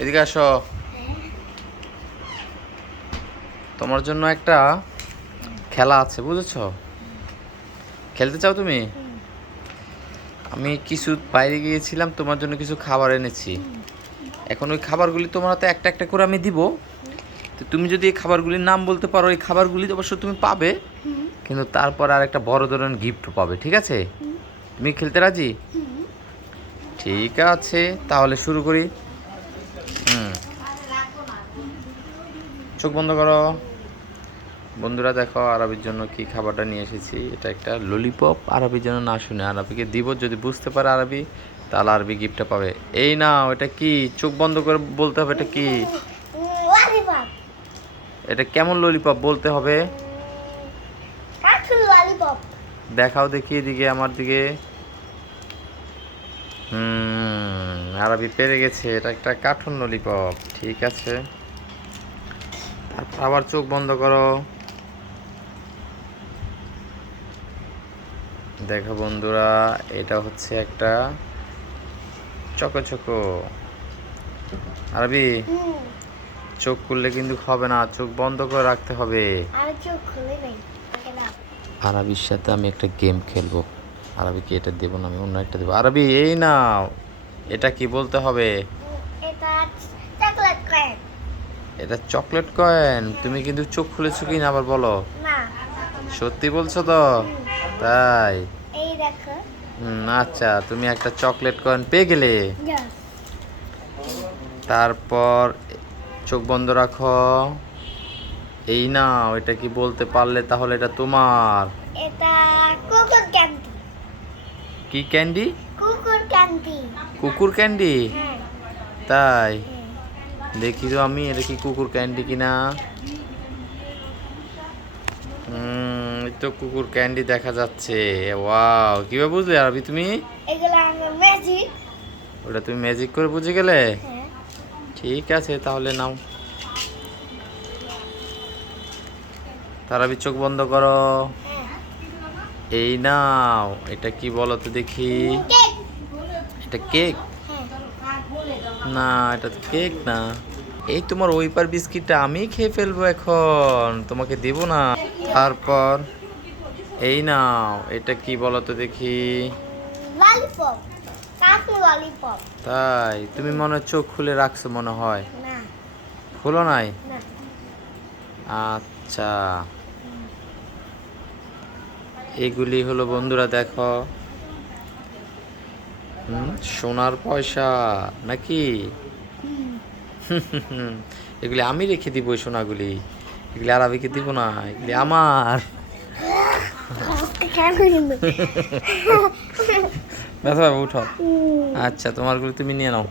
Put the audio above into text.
এদিকে আসো, তোমার জন্য একটা খেলা আছে, বুঝেছো? খেলতে চাও তুমি? আমি কিছু বাইরে গিয়েছিলাম, তোমার জন্য কিছু খাবার এনেছি। এখন ওই খাবারগুলি তোমার হাতে একটা একটা করে আমি দিব। তো তুমি যদি এই খাবারগুলির নাম বলতে পারো, এই খাবারগুলি অবশ্য তুমি পাবে, কিন্তু তারপর আর একটা বড় ধরনের গিফট পাবে, ঠিক আছে? তুমি খেলতে রাজি? ঠিক আছে, তাহলে শুরু করি। চোখ বন্ধ করো। বন্ধুরা দেখো, আরবির জন্য কি খাবারটা নিয়ে এসেছি। এটা একটা ললিপপ। আরবির জন্য না শুনে আরবিকে দিব, যদি বুঝতে পারে আরবি তাহলে আরবি গিফটটা পাবে। এই নাও, এটা কি? চোখ বন্ধ করে বলতে হবে এটা কি। এটা কেমন ললিপপ বলতে হবে। দেখাও দেখি এদিকে, আমার দিকে। আরবি পেরে গেছে, এটা একটা কার্টুন ললিপপ। ঠিক আছে, তারপর আবার চোখ বন্ধ করো। দেখো বন্ধুরা, এটা হচ্ছে একটা চকো চকো। আরবি চোখ খুললে কিন্তু হবে না, চোখ বন্ধ করে রাখতে হবে। আরবির সাথে আমি একটা গেম খেলবো। আরবিকে এটা দেবো না, আমি অন্য একটা দেবো। আরবি এই নাও, এটা কি বলতে হবে। এটা চকলেট কয়েন। তুমি কিন্তু চোখ খুলেছো কি না আবার বলো। সত্যি বলছো তো? তাই? আচ্ছা, তুমি একটা চকলেট কয়েন পেয়ে গেলে। তারপর চোখ বন্ধ রাখো। এই নাও, এটা কি বলতে পারলে তাহলে এটা তোমার। এটা কুকুর ক্যান্ডি। কি ক্যান্ডি? কুকুর ক্যান্ডি। কুকুর ক্যান্ডি? হ্যাঁ। তাই? দেখি তো আমি, এটা কি কুকুর ক্যান্ডি কিনা। এই তো কুকুর ক্যান্ডি দেখা যাচ্ছে। ওয়াও, কিভাবে বুঝলে আরবি তুমি? এগুলো আমার ম্যাজিক। ওটা তুমি ম্যাজিক করে বুঝে গেলে? হ্যাঁ। ঠিক আছে, তাহলে নাও। তার আবি চোখ বন্ধ করো। এই নাও, এটা কি বলো তো দেখি। এটা কেক? না, এটা তো কেক না। এই তোমার ওইপার বিস্কিটটা আমি খেয়ে ফেলবো এখন, তোমাকে দেব না। তারপর এই নাও, এটা কি বলো তো দেখি। ললিপপ। কাকু ললিপপ। তাই? তুমি মনে হয় চোখ খুলে রাখছো মনে হয়। না। খুলো নাই? না। আচ্ছা, এগুলি হলো বন্ধুরা দেখো, সোনার পয়সা নাকি। এগুলি আমি রেখে দিব, ওই সোনাগুলি। এগুলি আরবিকে দিব না, এগুলি আমার। ব্যথা পাবে, উঠো। আচ্ছা, তোমারগুলি তুমি নিয়ে নাও।